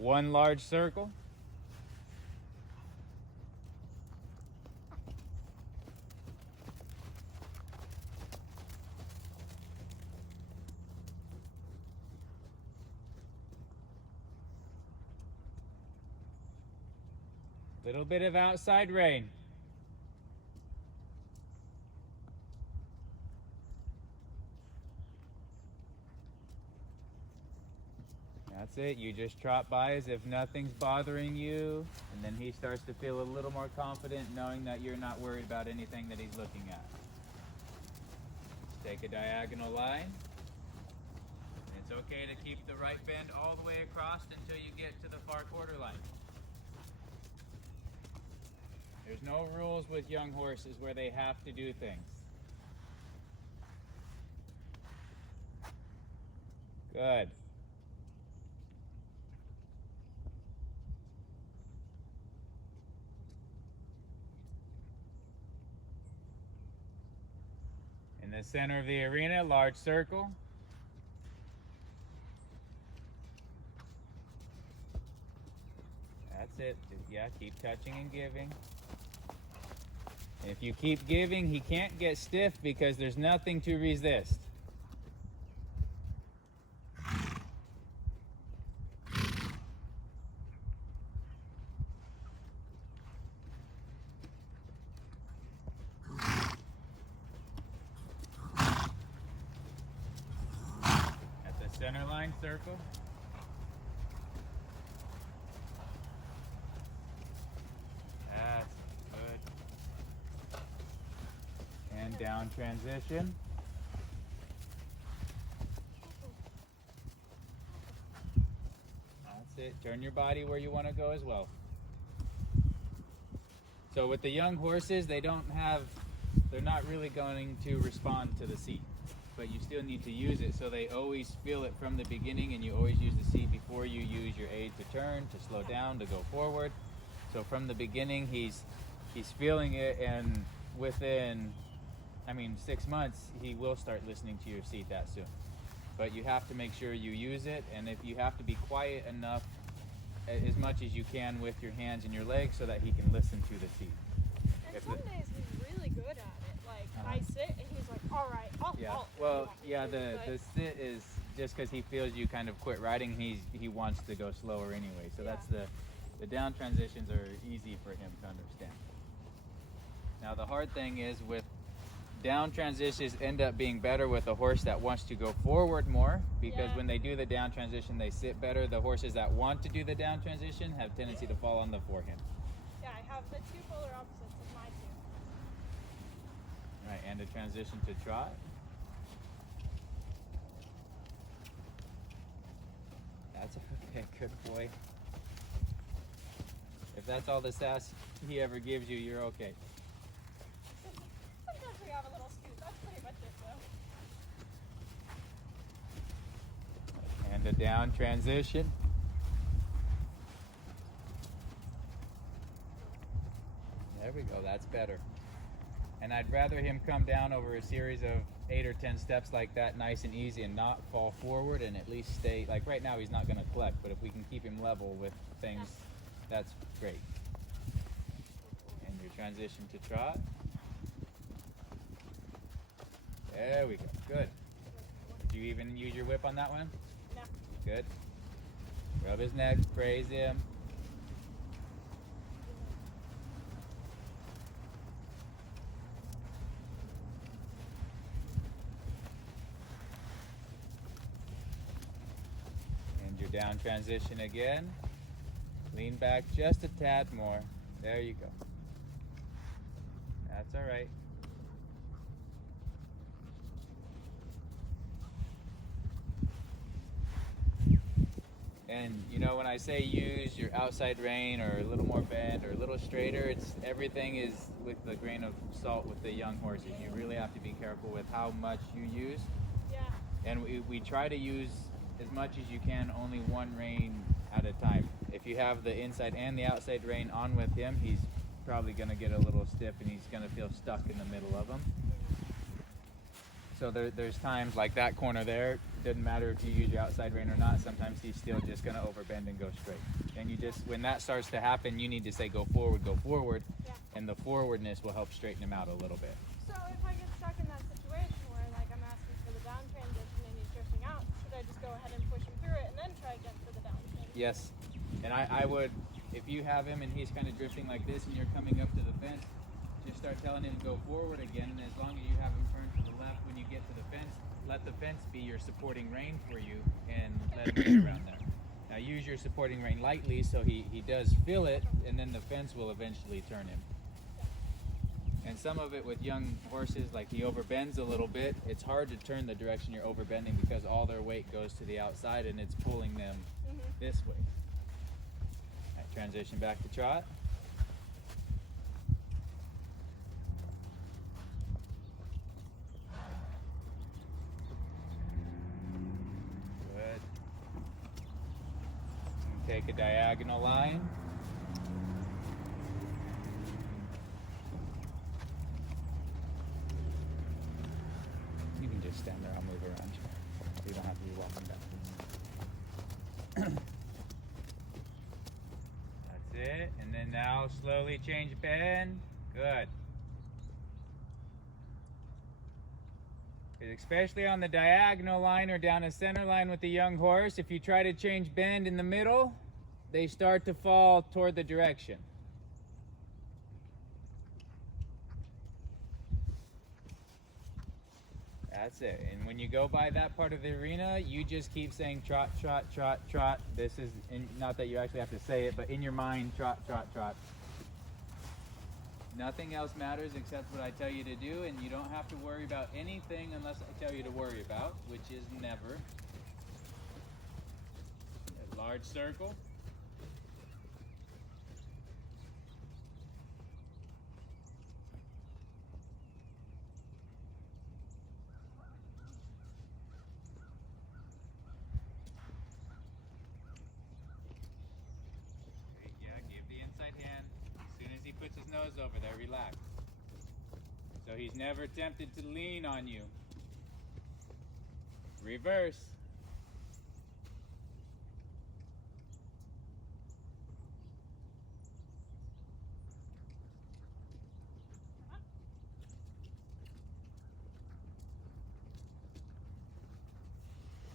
One large circle. Little bit of outside rein. That's it. You just trot by as if nothing's bothering you, and then he starts to feel a little more confident knowing that you're not worried about anything that he's looking at. Take a diagonal line. It's okay to keep the right bend all the way across until you get to the far quarter line. There's no rules with young horses where they have to do things. Good. In the center of the arena, large circle. That's it. Yeah, keep touching and giving. If you keep giving, he can't get stiff because there's nothing to resist. At the center line circle. That's good. And down transition. That's it. Turn your body where you want to go as well. So with the young horses, they're not really going to respond to the seat, but you still need to use it, so they always feel it from the beginning, and you always use the seat before you use your aid to turn, to slow down, to go forward. So from the beginning, he's feeling it, and within 6 months, he will start listening to your seat that soon. But you have to make sure you use it, and if you have to be quiet enough as much as you can with your hands and your legs so that he can listen to the seat. And some days he's really good at it. Like, I sit and he's like, all right, the sit is just because he feels you kind of quit riding, he wants to go slower anyway. So that's the down transitions are easy for him to understand. Now the hard thing is with down transitions end up being better with a horse that wants to go forward more, because when they do the down transition, they sit better. The horses that want to do the down transition have tendency to fall on the forehand. Yeah, I have the two polar opposites of my two. Right, and a transition to trot. That's okay, good boy. If that's all the sass he ever gives you, you're okay. Sometimes we have a little scoot. That's pretty much it, though. And a down transition. There we go, that's better. And I'd rather him come down over a series of 8 or 10 steps like that, nice and easy, and not fall forward, and at least stay, like right now he's not going to collect, but if we can keep him level with things, that's great. And your transition to trot. There we go, good. Did you even use your whip on that one? No. Good. Rub his neck, praise him. And your down transition again. Lean back just a tad more. There you go. That's all right. And when I say use your outside rein or a little more bend or a little straighter, everything is with a grain of salt with the young horses. You really have to be careful with how much you use. Yeah. And we try to use as much as you can, only one rein at a time. If you have the inside and the outside rein on with him, he's probably going to get a little stiff and he's going to feel stuck in the middle of them. So there's times like that corner there, doesn't matter if you use your outside rein or not, sometimes he's still just gonna overbend and go straight. And you just, when that starts to happen, you need to say go forward, Yeah. and the forwardness will help straighten him out a little bit. So if I get stuck in that situation where like I'm asking for the down transition and he's drifting out, should I just go ahead and push him through it and then try again for the down transition? Yes, and I would, if you have him and he's kind of drifting like this and you're coming up to the fence, just start telling him to go forward again, and as long as you have him turn to the left when you get to the fence, let the fence be your supporting rein for you and let him get around there. Now use your supporting rein lightly so he does feel it, and then the fence will eventually turn him. And some of it with young horses, like he overbends a little bit, it's hard to turn the direction you're overbending because all their weight goes to the outside and it's pulling them this way. All right, transition back to trot. Good. Take a diagonal line. You can just stand there, I'll move around you. You don't have to be walking back. That's it. And then now slowly change bend. Good. Especially on the diagonal line or down a center line with the young horse, if you try to change bend in the middle, they start to fall toward the direction. That's it. And when you go by that part of the arena, you just keep saying trot, trot, trot, trot. This is, not that you actually have to say it, but in your mind, trot, trot, trot. Nothing else matters except what I tell you to do, and you don't have to worry about anything unless I tell you to worry about, which is never. A large circle. He puts his nose over there, relax. So he's never tempted to lean on you. Reverse.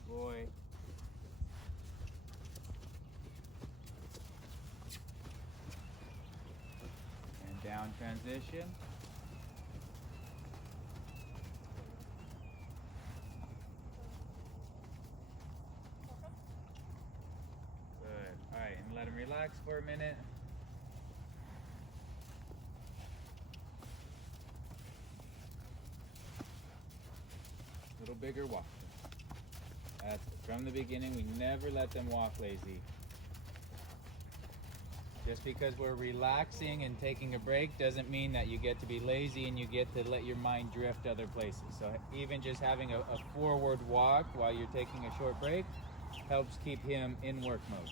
Boy. Down transition. Good. All right, and let him relax for a minute. A little bigger walk. That's it. From the beginning, we never let them walk lazy. Just because we're relaxing and taking a break doesn't mean that you get to be lazy and you get to let your mind drift other places. So even just having a forward walk while you're taking a short break helps keep him in work mode.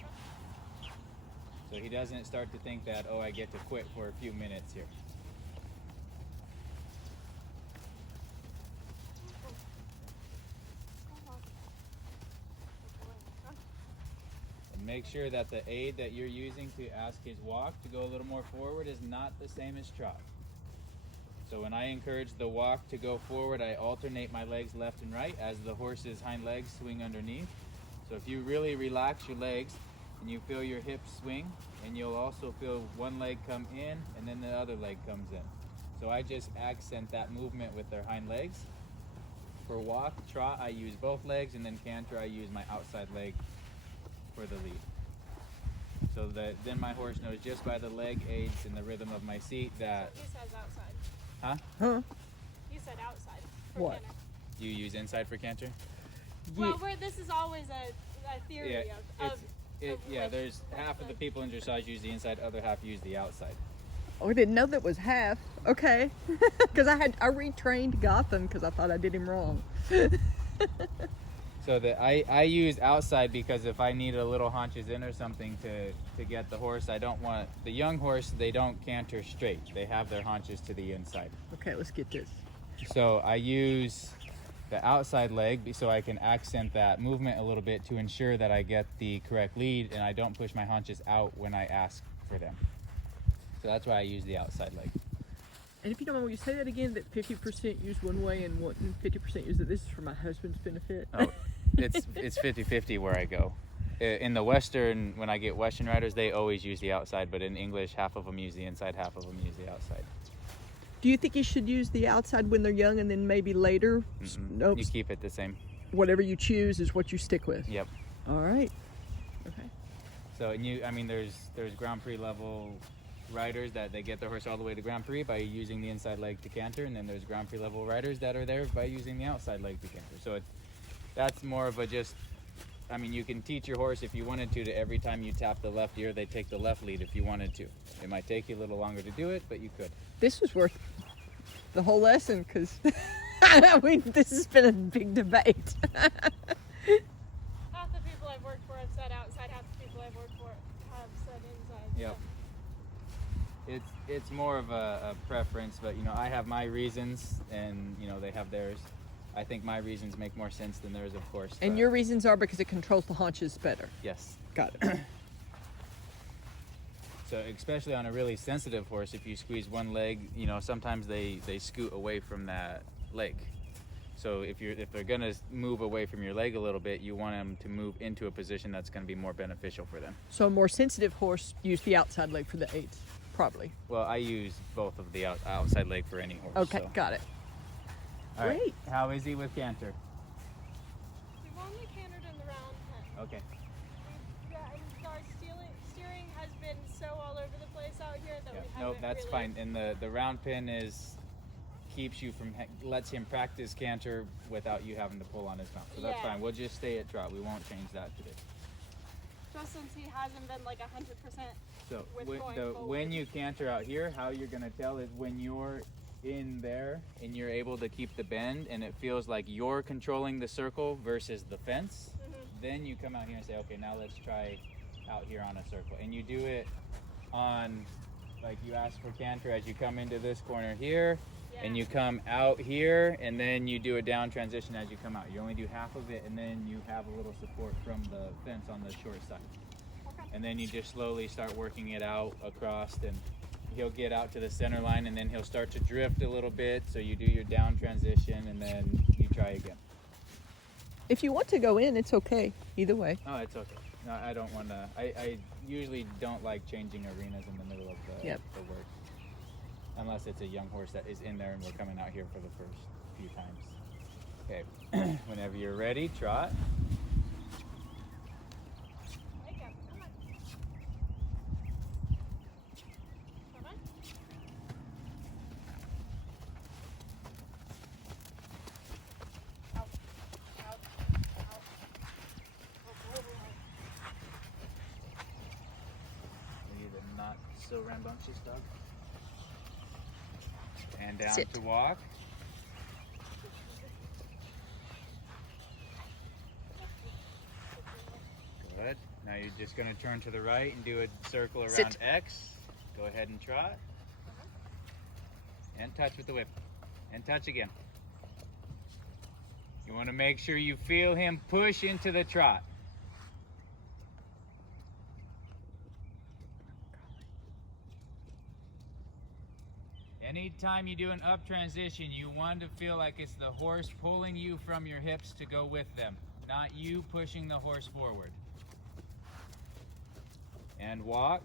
So he doesn't start to think that, oh, I get to quit for a few minutes here. Make sure that the aid that you're using to ask his walk to go a little more forward is not the same as trot. So when I encourage the walk to go forward, I alternate my legs left and right as the horse's hind legs swing underneath. So if you really relax your legs and you feel your hips swing, and you'll also feel one leg come in and then the other leg comes in. So I just accent that movement with their hind legs. For walk, trot, I use both legs, and then canter, I use my outside leg for the lead. So that then my horse knows just by the leg aids and the rhythm of my seat that... So he says outside. Huh? He said outside for What? canter. Do you use inside for canter? Well, this is always a theory of there's half of the people in dressage use the inside, other half use the outside. Oh, I didn't know that was half. Okay. Because I retrained Gotham because I thought I did him wrong. So I use outside because if I need a little haunches in or something to get the horse, I don't want the young horse. They don't canter straight. They have their haunches to the inside. Okay, let's get this. So I use the outside leg so I can accent that movement a little bit to ensure that I get the correct lead and I don't push my haunches out when I ask for them. So that's why I use the outside leg. And if you don't mind, will you say that again? That 50% use one way and 50% use it. This is for my husband's benefit. Oh, it's 50-50 where I go. In the Western, when I get Western riders, they always use the outside, but in English, half of them use the inside, half of them use the outside. Do you think you should use the outside when they're young and then maybe later? Nope. You keep it the same. Whatever you choose is what you stick with. Yep. All right. Okay. So, there's Grand Prix level riders that they get their horse all the way to Grand Prix by using the inside leg to canter, and then there's Grand Prix level riders that are there by using the outside leg to canter. So that's more of a you can teach your horse if you wanted to every time you tap the left ear, they take the left lead if you wanted to. It might take you a little longer to do it, but you could. This was worth the whole lesson because this has been a big debate. Half the people I've worked for have said outside, half the people I've worked for have said inside. Yep. It's more of a preference, but I have my reasons and they have theirs. I think my reasons make more sense than theirs, of course. And your reasons are because it controls the haunches better. Yes. Got it. So especially on a really sensitive horse, if you squeeze one leg, sometimes they scoot away from that leg. So if they're gonna move away from your leg a little bit, you want them to move into a position that's gonna be more beneficial for them. So a more sensitive horse use the outside leg for the eights, probably. Well, I use both of the outside leg for any horse. Okay, so. got it. All right. Great. How is he with canter? We've only cantered in the round pen. Okay. Our steering has been so all over the place out here that we haven't Nope, that's really... fine. And the round pin lets him practice canter without you having to pull on his mouth. So that's Yeah. fine. We'll just stay at trot. We won't change that today. Just since he hasn't been like 100%. So With going forward. when you canter out here, how you're gonna tell is when you're in there and you're able to keep the bend and it feels like you're controlling the circle versus the fence, then you come out here and say, okay, now let's try out here on a circle. And you do it on, like you ask for canter as you come into this corner here, and you come out here, and then you do a down transition as you come out. You only do half of it, and then you have a little support from the fence on the short side. Okay. And then you just slowly start working it out across, and he'll get out to the center line, and then he'll start to drift a little bit, so you do your down transition, and then you try again. If you want to go in, it's okay. Either way. Oh, it's okay. No, I don't want to. I usually don't like changing arenas in the middle of the work. Unless it's a young horse that is in there and we're coming out here for the first few times. Okay, whenever you're ready, trot. Wake up. Come on. Come on. Out. Out. Out. Leave a not so rambunctious dog. And down Sit. to walk. Good. Now you're just going to turn to the right and do a circle around Sit. X. Go ahead and trot. And touch with the whip. And touch again. You want to make sure you feel him push into the trot. Anytime you do an up transition, you want to feel like it's the horse pulling you from your hips to go with them, not you pushing the horse forward. And walk.